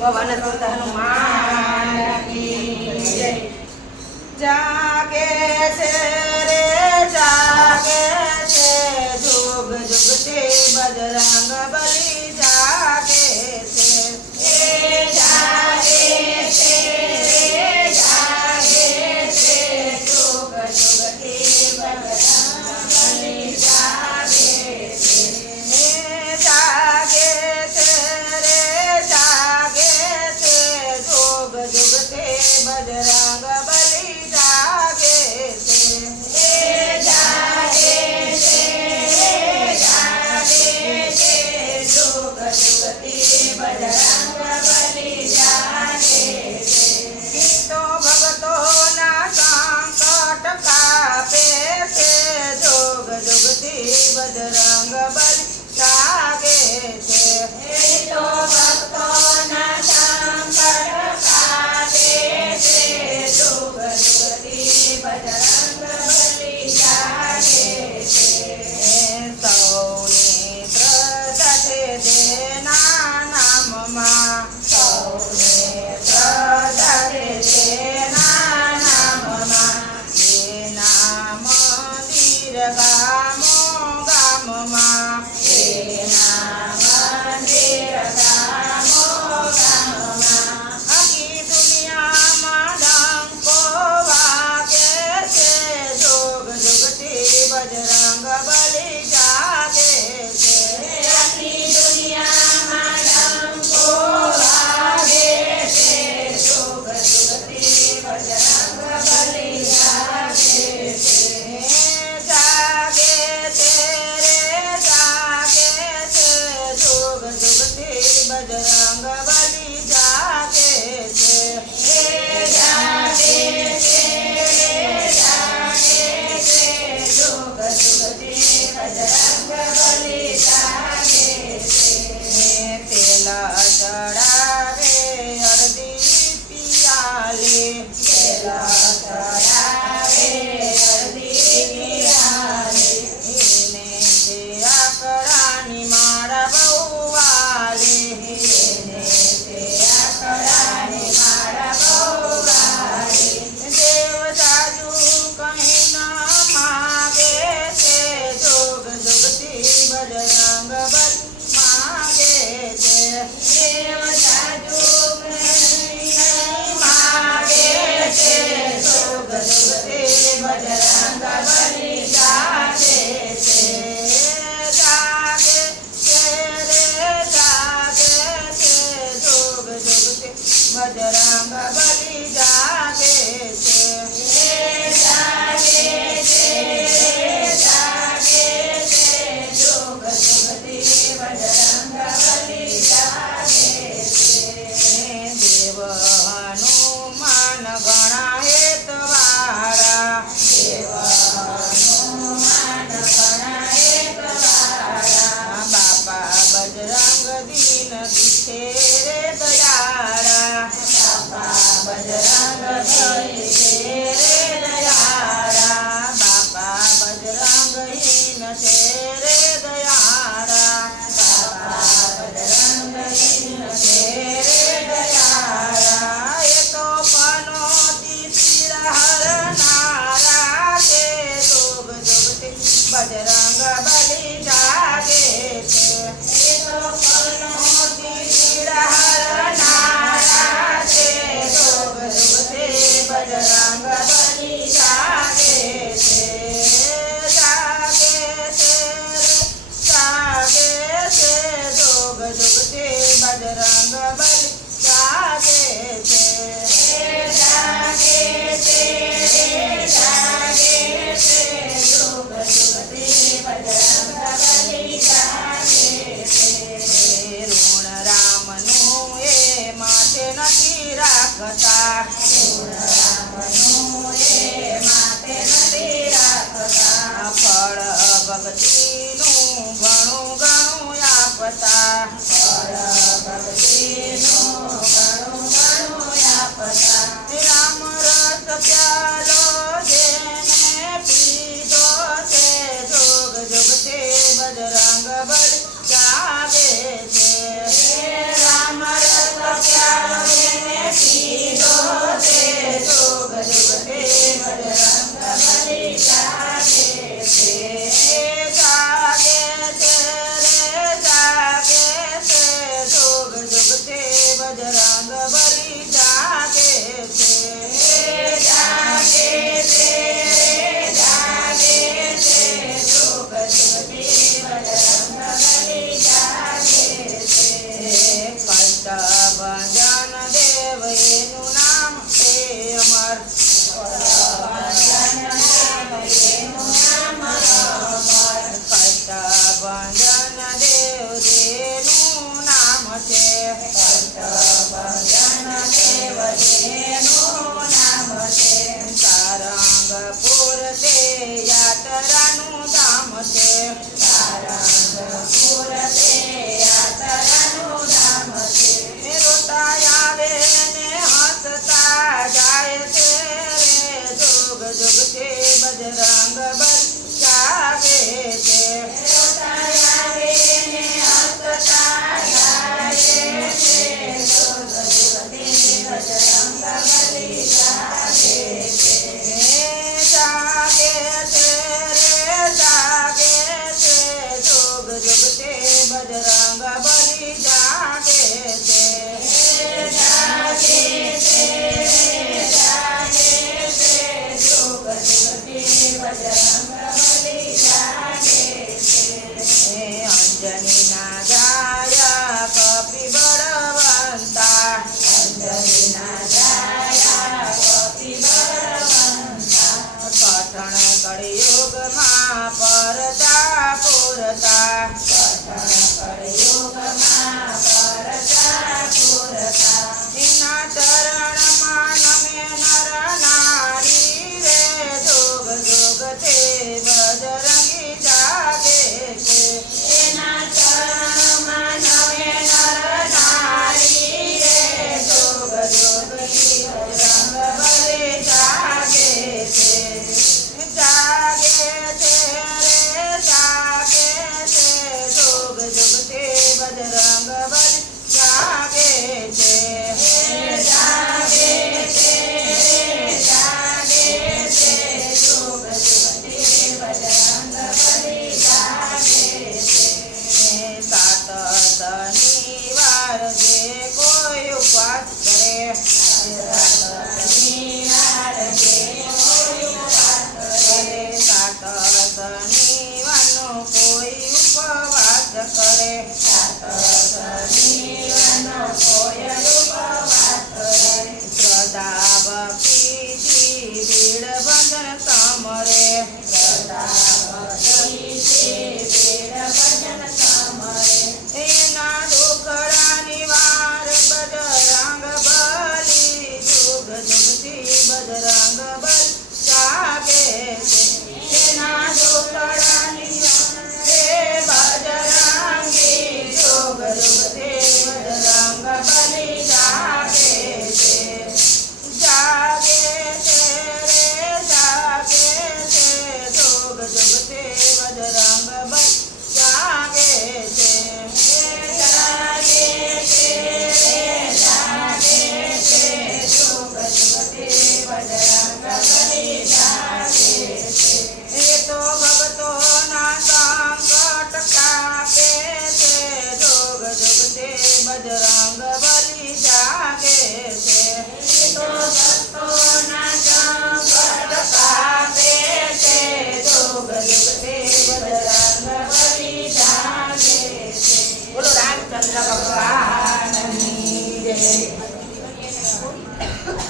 ભગવાન હનુમાન ま गजराङ्ग આપતા રામ રસ પ્યાલો જેને પીધો છે જોગ જોગ તે બજરંગ બળી banheiro yes.